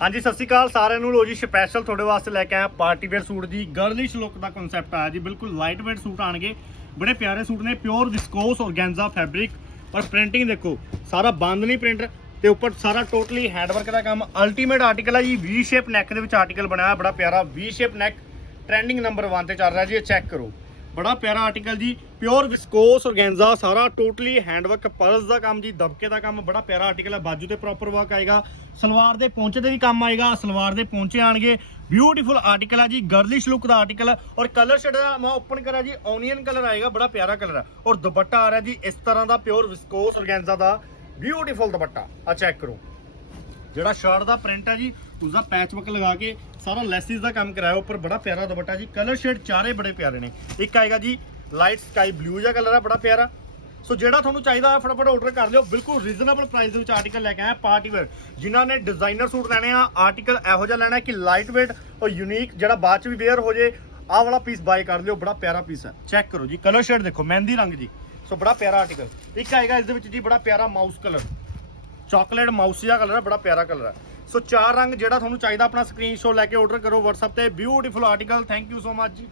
ਹਾਂਜੀ, ਸਤਿ ਸ਼੍ਰੀ ਅਕਾਲ ਸਾਰਿਆਂ ਨੂੰ। ਲੋ ਜੀ ਸਪੈਸ਼ਲ ਤੁਹਾਡੇ ਵਾਸਤੇ ਲੈ ਕੇ ਆਇਆ ਪਾਰਟੀ ਵੇਅਰ ਸੂਟ ਦੀ ਗਰਲਿਸ਼ ਲੁੱਕ ਦਾ ਕਨਸੈਪਟ ਆਇਆ ਜੀ। ਬਿਲਕੁਲ ਲਾਈਟ ਵੇਟ ਸੂਟ ਆਣਗੇ। ਬੜੇ ਪਿਆਰੇ ਸੂਟ ਨੇ ਪਿਓਰ ਵਿਸਕੋਸ ਔਰਗੈਂਜ਼ਾ ਫੈਬਰਿਕ ਔਰ ਪ੍ਰਿੰਟਿੰਗ ਦੇਖੋ, ਸਾਰਾ ਬੰਦ ਨਹੀਂ ਪ੍ਰਿੰਟ ਤੇ ਉੱਪਰ ਸਾਰਾ ਟੋਟਲੀ ਹੈਂਡਵਰਕ ਦਾ ਕੰਮ। ਅਲਟੀਮੇਟ ਆਰਟੀਕਲ ਆ ਜੀ ਵੀ ਸ਼ੇਪ ਨੈਕ ਦੇ ਵਿੱਚ ਆਰਟੀਕਲ ਬਣਾਇਆ, ਬੜਾ ਪਿਆਰਾ ਵੀ ਸ਼ੇਪ ਨੈਕ ਟ੍ਰੈਂਡਿੰਗ ਨੰਬਰ 1 ਤੇ ਚੱਲ ਰਿਹਾ ਜੀ, ਇਹ ਚੈੱਕ ਕਰੋ। ਬੜਾ ਪਿਆਰਾ ਆਰਟੀਕਲ ਜੀ ਪਿਓਰ ਵਿਸਕੋਸ ਔਰਗੈਂਜ਼ਾ ਸਾਰਾ ਟੋਟਲੀ ਹੈਂਡਵਰਕ ਪਰਸ ਦਾ ਕੰਮ ਜੀ, ਦਬਕੇ ਦਾ ਕੰਮ, ਬੜਾ ਪਿਆਰਾ ਆਰਟੀਕਲ ਹੈ, ਬਾਜੂ ਤੇ ਪ੍ਰੋਪਰ ਵਰਕ ਆਏਗਾ। ਸਲਵਾਰ ਦੇ ਪੌਂਚੇ ਤੇ ਵੀ ਕੰਮ ਆਏਗਾ, ਸਲਵਾਰ ਦੇ ਪੌਂਚੇ ਆਣਗੇ। ਬਿਊਟੀਫੁਲ ਆਰਟੀਕਲ ਹੈ ਜੀ ਗਰਲਿਸ਼ ਲੁੱਕ ਦਾ ਆਰਟੀਕਲ ਹੈ। ਔਰ ਕਲਰ ਸ਼ੇਡ ਮੈਂ ਓਪਨ ਕਰਾਂ ਜੀ ਓਨੀਅਨ ਕਲਰ ਆਏਗਾ, ਬੜਾ ਪਿਆਰਾ ਕਲਰ ਹੈ। ਔਰ ਦੁਪੱਟਾ ਆ ਰਿਹਾ ਜੀ, ਇਸ ਤਰ੍ਹਾਂ ਦਾ ਪਿਓਰ ਵਿਸਕੋਸ ਔਰਗੈਂਜ਼ਾ ਦਾ ਬਿਊਟੀਫੁਲ ਦੁਪੱਟਾ। ਆ ਚੈੱਕ ਕਰੋ। ਜਿਹੜਾ ਸ਼ਰਟ ਦਾ ਪ੍ਰਿੰਟ ਹੈ ਜੀ ਉਸ ਦਾ ਪੈਚ ਵਰਕ ਲਗਾ ਕੇ ਸਾਰਾ ਲੈਸਿਸ ਦਾ ਕੰਮ ਕਰਾਇਆ, ਉੱਪਰ ਬੜਾ ਪਿਆਰਾ ਦੁਪੱਟਾ ਜੀ। ਕਲਰ ਸ਼ੇਡ ਚਾਰੇ ਬੜੇ ਪਿਆਰੇ ਨੇ। ਇੱਕ ਆਏਗਾ ਜੀ ਲਾਈਟ ਸਕਾਈ ਬਲੂ ਜਿਹਾ ਕਲਰ ਹੈ ਬੜਾ ਪਿਆਰਾ। ਸੋ ਜਿਹੜਾ ਤੁਹਾਨੂੰ ਚਾਹੀਦਾ ਹੈ ਫਟਾਫਟ ਆਰਡਰ ਕਰ ਲਿਓ। ਬਿਲਕੁਲ ਰੀਜ਼ਨੇਬਲ ਪ੍ਰਾਈਸ ਦੇ ਵਿੱਚ ਆਰਟੀਕਲ ਲੈ ਕੇ ਆਇਆ ਪਾਰਟੀ ਵੇਅਰ ਜਿਨ੍ਹਾਂ ਨੇ ਡਿਜ਼ਾਈਨਰ ਸੂਟ ਲੈਣੇ ਆ ਆਰਟੀਕਲ ਇਹੋ ਜਿਹਾ ਲੈਣਾ ਕਿ ਲਾਈਟ weight ਔਰ ਯੂਨੀਕ ਜਿਹੜਾ ਬਾਅਦ ਚ ਵੀ ਵੇਅਰ ਹੋ ਜੇ, ਆਹ ਵਾਲਾ ਪੀਸ ਬਾਏ ਕਰ ਲਿਓ, ਬੜਾ ਪਿਆਰਾ ਪੀਸ ਹੈ। ਚੈੱਕ ਕਰੋ ਜੀ ਕਲਰ ਸ਼ੇਡ ਦੇਖੋ, ਮਹਿੰਦੀ ਰੰਗ ਜੀ। ਸੋ ਬੜਾ ਪਿਆਰਾ ਆਰਟੀਕਲ ਇੱਕ ਆਏਗਾ, ਇਸ ਦੇ ਵਿੱਚ ਜੀ, ਬੜਾ ਪਿਆਰਾ ਮਾਊਸ ਕਲਰ ਚਾਕਲੇਟ ਮਾਊਸੀ ਦਾ ਕਲਰ ਹੈ, ਬੜਾ ਪਿਆਰਾ ਕਲਰ ਹੈ। ਸੋ ਚਾਰ ਰੰਗ ਜਿਹੜਾ ਤੁਹਾਨੂੰ ਚਾਹੀਦਾ, ਆਪਣਾ ਸਕਰੀਨਸ਼ਾਟ ਲੈ ਕੇ ਆਰਡਰ ਕਰੋ WhatsApp ਤੇ। Beautiful article thank you so much ਜੀ